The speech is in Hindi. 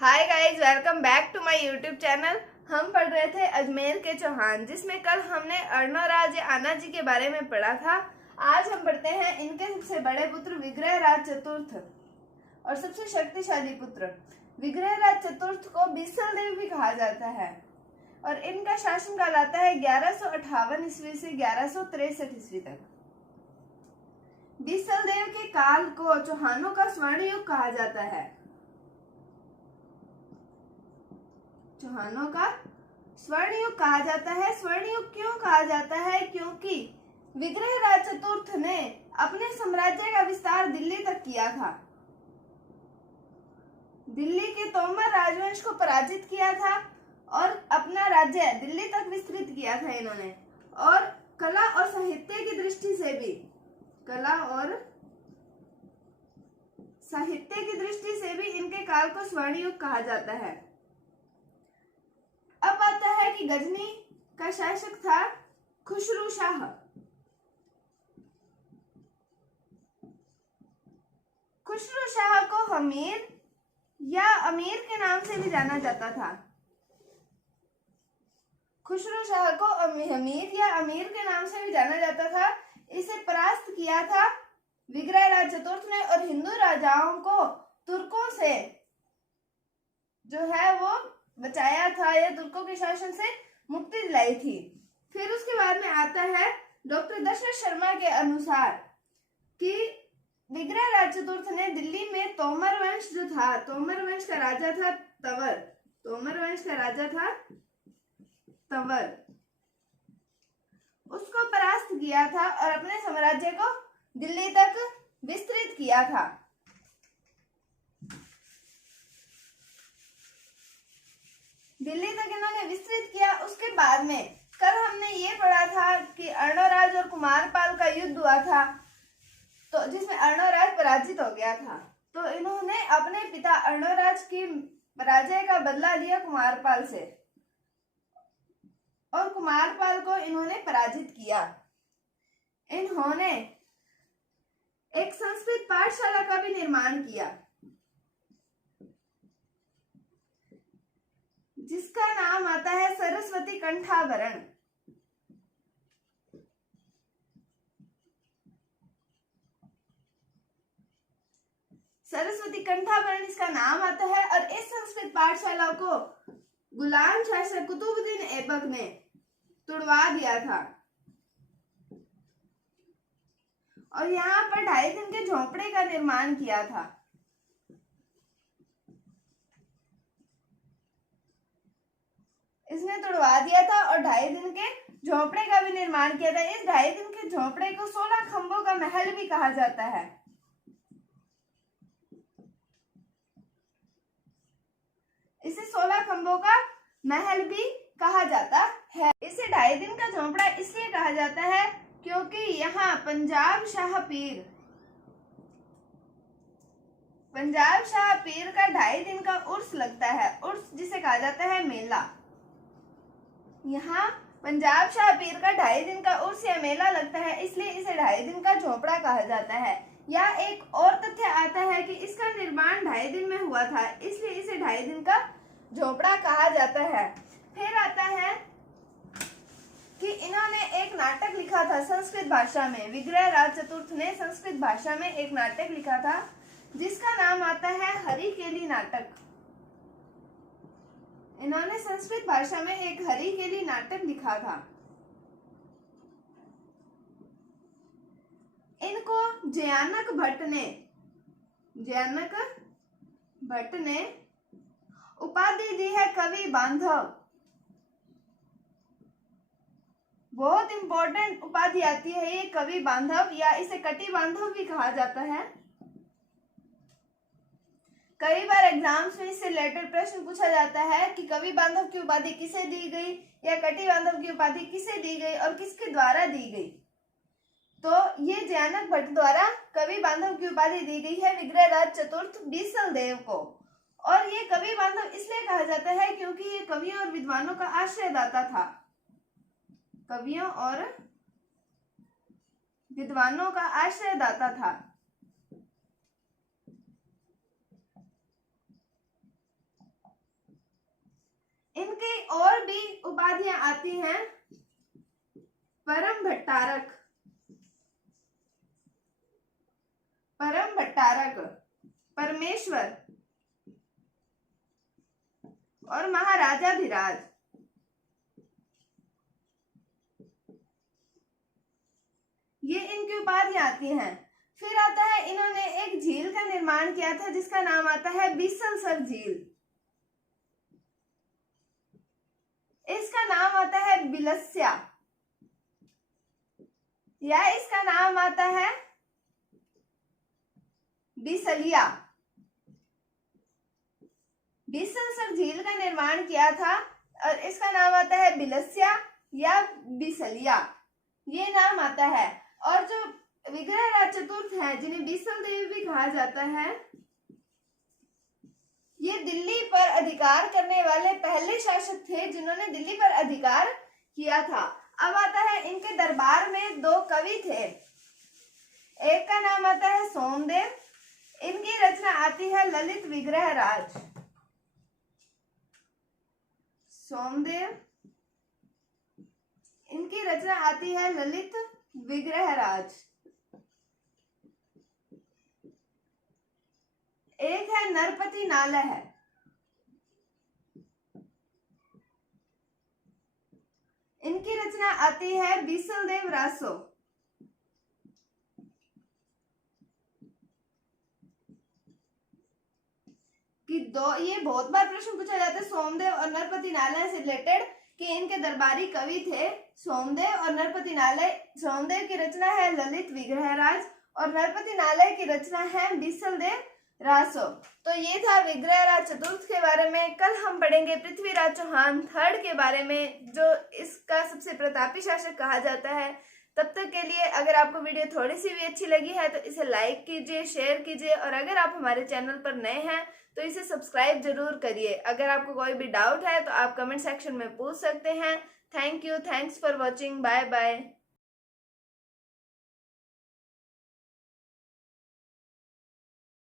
Hi guys, welcome back to my YouTube channel. हम पढ़ रहे थे अजमेर के चौहान, जिसमें कल हमने अर्णोराज आना जी के बारे में पढ़ा था। आज हम पढ़ते हैं इनके सबसे बड़े पुत्र विग्रहराज चतुर्थ और सबसे शक्तिशाली पुत्र। विग्रहराज चतुर्थ को बीसल देव भी कहा जाता है और इनका शासनकाल आता है 1158 ईस्वी से 1163 ईस्वी तक। बीसल देव के काल को चौहानों का स्वर्ण युग कहा जाता है। चौहानों का स्वर्ण युग कहा जाता है। स्वर्ण युग क्यों कहा जाता है? क्योंकि विग्रहराज चतुर्थ ने अपने साम्राज्य का विस्तार दिल्ली तक किया था। दिल्ली के तोमर राजवंश को पराजित किया था और अपना राज्य दिल्ली तक विस्तृत किया था इन्होंने। और कला और साहित्य की दृष्टि से भी इनके काल को स्वर्ण युग कहा जाता है। अब आता है कि गजनी का शासक था खुसरू शाह। खुसरू शाह को हमीर या अमीर के नाम से भी जाना जाता था। खुसरू शाह को हमीर या अमीर के नाम से भी जाना जाता था। इसे परास्त किया था विग्रहराज चतुर्थ ने और हिंदू राजाओं को तुर्कों से जो है वो बचाया था या तुर्कों के शासन से मुक्ति दिलाई थी। फिर उसके बाद में आता है डॉक्टर दशरथ शर्मा के अनुसार कि विग्रहराज चतुर्थ ने दिल्ली में तोमर वंश जो था, तोमर वंश का राजा था तंवर, उसको परास्त किया था और अपने साम्राज्य को दिल्ली तक विस्तृत किया था। दिल्ली तक इन्होंने विस्तृत किया। उसके बाद में कल हमने ये पढ़ा था कि अर्णोराज और कुमारपाल का युद्ध हुआ था, तो जिसमें अर्णोराज पराजित हो गया था। तो इन्होंने अपने पिता अर्णोराज की पराजय का बदला लिया कुमारपाल से और कुमारपाल को इन्होंने पराजित किया। इन्होंने एक संस्कृत पाठशाला का भी निर्माण किया जिसका नाम आता है सरस्वती कंठाभरण। सरस्वती कंठाभरण इसका नाम आता है और इस संस्कृत पाठशाला को गुलाम शासक कुतुबुद्दीन ऐबक ने तुड़वा दिया था और यहाँ पर 2.5 दिन के झोंपड़े का निर्माण किया था। इसने तुड़वा दिया था और 2.5 दिन के झोंपड़े का भी निर्माण किया था। इस 2.5 दिन के झोंपड़े को 16 खंभों का महल भी कहा जाता है। इसे 16 खंभों का महल भी कहा जाता है। इसे 2.5 दिन का झोंपड़ा इसलिए कहा जाता है क्योंकि यहाँ पंजाब शाह पीर का 2.5 दिन का उर्स लगता है। उर्स जिसे कहा जाता है मेला। यहाँ पंजाब शाह पीर का 2.5 दिन का उर्स या मेला लगता है, इसलिए इसे 2.5 दिन का झोपड़ा कहा जाता है। या एक और तथ्य आता है कि इसका निर्माण 2.5 दिन में हुआ था, इसलिए इसे 2.5 दिन का झोपड़ा कहा जाता है। फिर आता है कि इन्होंने एक नाटक लिखा था संस्कृत भाषा में। विग्रहराज चतुर्थ ने संस्कृत भाषा में एक नाटक लिखा था जिसका नाम आता है हरिकेली नाटक। इन्होंने संस्कृत भाषा में एक हरिकेली नाटक लिखा था। इनको जयानक भट्ट ने उपाधि दी है कवि बांधव। बहुत इंपॉर्टेंट उपाधि आती है ये कवि बांधव, या इसे कटि बांधव भी कहा जाता है। कई बार एग्जाम्स में इससे रिलेटेड प्रश्न पूछा जाता है कि कवि बांधव की उपाधि किसे दी गई या कटि बांधव की उपाधि किसे दी गई और किसके द्वारा दी गई। तो ये जयानक भट्ट द्वारा कवि बांधव की उपाधि दी गई है विग्रहराज चतुर्थ बीसल देव को। और ये कवि बांधव इसलिए कहा जाता है क्योंकि ये कवियों और विद्वानों का आश्रयदाता था। कवियों और विद्वानों का आश्रयदाता था। उपाधियां आती हैं परम भट्टारक, परम भट्टारक, परमेश्वर और महाराजाधिराज। ये इनकी उपाधियां आती हैं। फिर आता है, इन्होंने एक झील का निर्माण किया था जिसका नाम आता है बीसलसर झील। इसका नाम आता है बिलस्या, या इसका नाम आता है बिसलिया। बीसलसर झील का निर्माण किया था और इसका नाम आता है बिलस्या या बिसलिया, ये नाम आता है। और जो विग्रहराज चतुर्थ हैं, जिन्हें बीसल देव भी कहा जाता है, ये दिल्ली पर अधिकार करने वाले पहले शासक थे जिन्होंने दिल्ली पर अधिकार किया था। अब आता है, इनके दरबार में दो कवि थे। एक का नाम आता है सोमदेव, इनकी रचना आती है ललित विग्रहराज। सोमदेव, इनकी रचना आती है ललित विग्रहराज। एक है नरपति नालय है, इनकी रचना आती है बीसलदेव रासो। कि दो, ये बहुत बार प्रश्न पूछा जाता है सोमदेव और नरपति नालय से रिलेटेड कि इनके दरबारी कवि थे सोमदेव और नरपति नालय। सोमदेव की रचना है ललित विग्रहराज और नरपति नालय की रचना है बीसलदेव रासो। तो ये था विग्रहराज चतुर्थ के बारे में। कल हम पढ़ेंगे पृथ्वीराज चौहान थर्ड के बारे में, जो इसका सबसे प्रतापी शासक कहा जाता है। तब तक के लिए अगर आपको वीडियो थोड़ी सी भी अच्छी लगी है तो इसे लाइक कीजिए, शेयर कीजिए, और अगर आप हमारे चैनल पर नए हैं तो इसे सब्सक्राइब जरूर करिए। अगर आपको कोई भी डाउट है तो आप कमेंट सेक्शन में पूछ सकते हैं। Thank you, thanks for watching, bye bye.